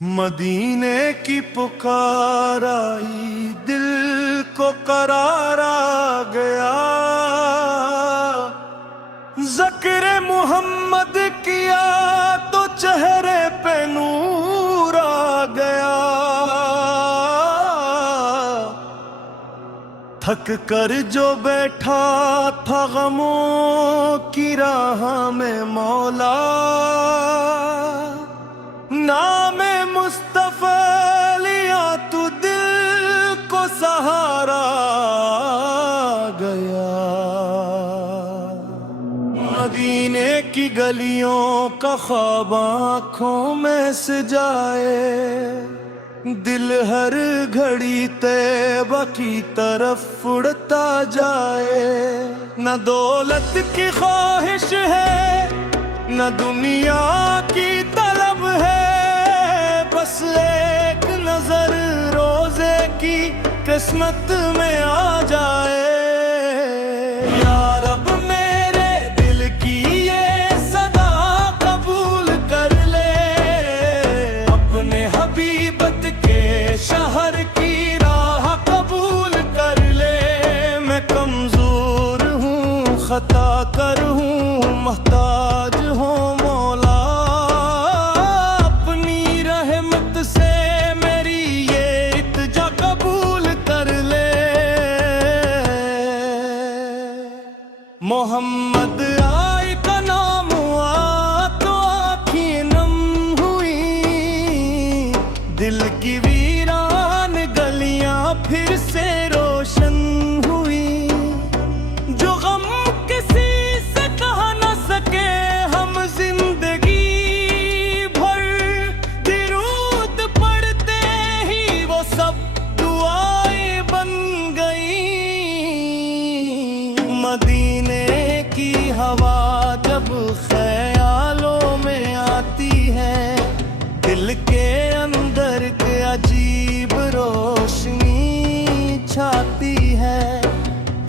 मदीने की पुकार आई, दिल को करार आ गया। ज़िक्र मोहम्मद किया तो चेहरे पे नूर आ गया। थक कर जो बैठा था गमों की राह में मौला, नाम मुस्तफा लिया तू दिल को सहारा गया। मदीने की गलियों का ख्वाब आँखों में सजाए, दिल हर घड़ी तैबा की तरफ उड़ता जाए। न दौलत की ख्वाहिश है न दुनिया की तलब है, बस एक नजर रोजे की किस्मत में आ जाए। या रब मेरे दिल की ये सदा कबूल कर ले, अपने हबीबत के शहर की राह कबूल कर ले। मैं कमजोर हूँ, खता कर हूँ, मोहताज हूँ मौला, अपनी रहमत से मेरी ये इल्तिजा कबूल कर ले। मोहम्मद आई का नाम हुआ तो आँखें नम हुई, दिल की वीरान गलियां फिर से रोशन हुई। जो गम किसी से कहा न सके हम जिंदगी भर, दिरूद पढ़ते ही वो सब दुआएं बन गई। मदीने की हवा जब ख्यालों में आती है, दिल के अंदर के अजीब रोशनी छाती है।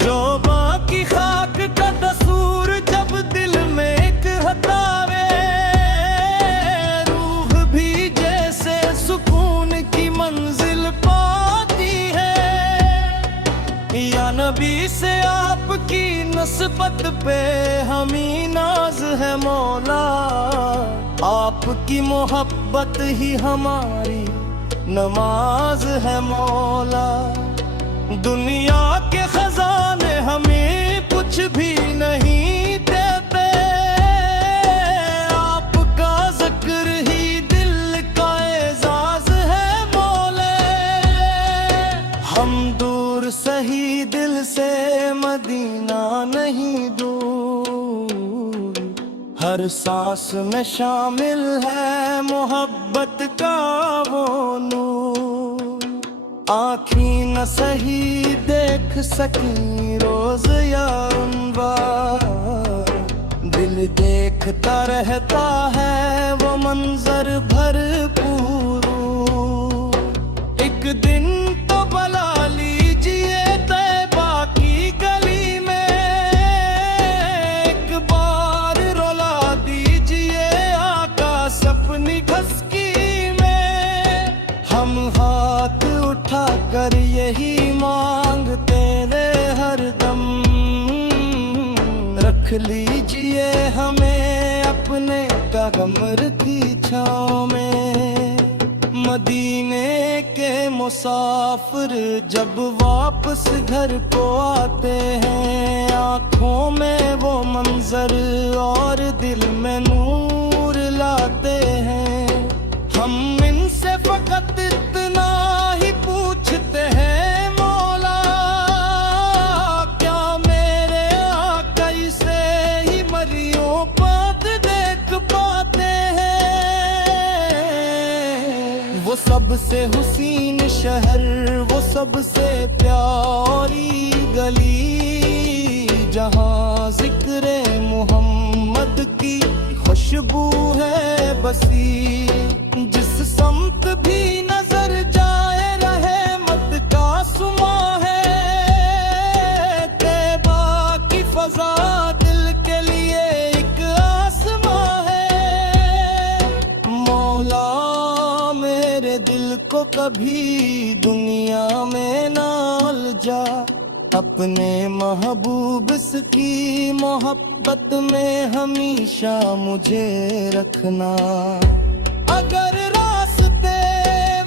जो बाकी खाक का तसूर जब दिल में एक हतावे, रूह भी जैसे सुकून की मंजिल पाती है। या नबी से आपकी नस्बत पे हमी नाज है मौला, आपकी मोहब्बत ही हमारी नमाज है मौला। दुनिया के खजाने हमें कुछ भी नहीं देते, आपका जिक्र ही दिल का एजाज है मौले। हम दूर सही दिल से मदीना नहीं दूर, हर सांस में शामिल है मोहब्बत का वो नूर। आँखें न सही देख सकी रोज या अनवार, दिल देखता रहता है वो मंजर भरपूर। एक दिन तो बुला लीजिए तैबा की गली में, एक बार रुला दीजिए आका अपनी घसकी में। हम हाथ उठा कर यही मांगते रहे हरदम, रख लीजिए हमें अपने कमर की छाँव में। मदीने के मुसाफिर जब वापस घर को आते हैं, आँखों में वो मंजर और दिल में नूर लाते हैं। हम इनसे फकत इतना ही पूछते हैं मौला, क्या मेरे आका से ही मरियों पात देख पाते हैं। वो सबसे हुसीन शहर, वो सबसे प्यारी गली, जहाँ जिक्र मोहम्मद की खुशबू है बसी। जिस समत भी नजर जाए रहमत का सुमा है, तैबा की फजा दिल के लिए एक आसमां है। मौला में دل کو کبھی دنیا میں نہ الجھا، اپنے محبوب کی محبت میں ہمیشہ مجھے رکھنا۔ اگر راستے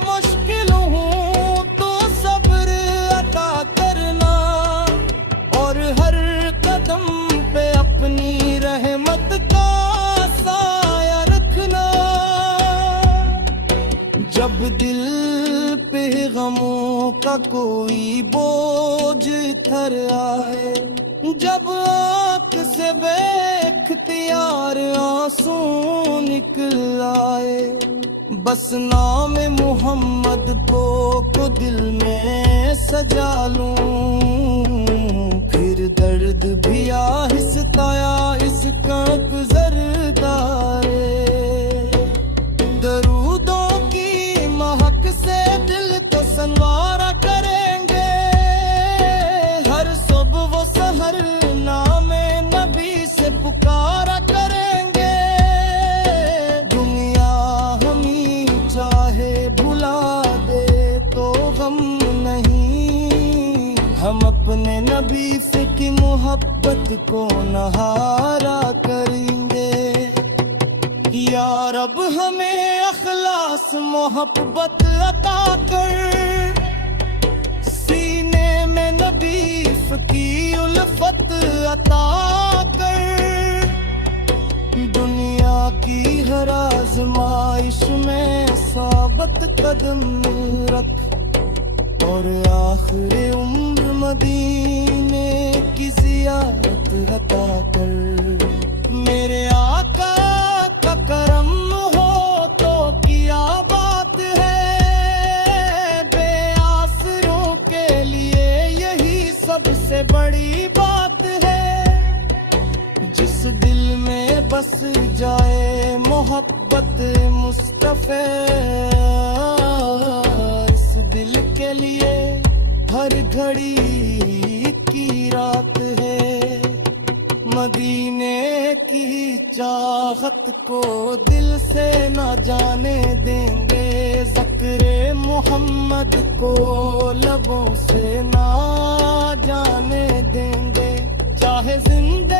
مشکل ہوں تو صبر عطا کرنا، اور ہر قدم پہ اپنی رحمت کا سایہ رکھنا۔ جب دل پہ غموں کا کوئی بوجھ اتر آئے، جب آنکھ سے بے اختیار آنسو نکل آئے، بس نام محمد کو دل میں سجا لوں، پھر درد بھی آہستہ آہستہ گزردارے۔ درودوں کی مہک سے دل کو سنوارا کریں گے، ہر صبح و سحر نام نبی سے پکارا کریں گے۔ دنیا ہمیں چاہے بھلا دے تو غم نہیں، ہم اپنے نبی سے کی محبت کو نہارا کریں گے۔ یا رب ہمیں اخلاص محبت عطا کر، سینے میں نبی کی الفت عطا کر، دنیا کی ہر آزمائش میں ثابت قدم رکھ، اور آخر عمر مدینے کی زیارت عطا کر۔ میرے آقا کا کرم ہو تو کیا بات ہے، بے آسروں کے لیے یہی سب سے بڑی بات ہے۔ جس دل میں بس جائے محبت مصطفیٰ، اس دل کے لیے ہر گھڑی کی رات ہے۔ مدینے کی چاہت کو دل سے نہ جانے دیں گے، ذکر محمد کو لبوں سے نہ جانے دیں گے، چاہے زندہ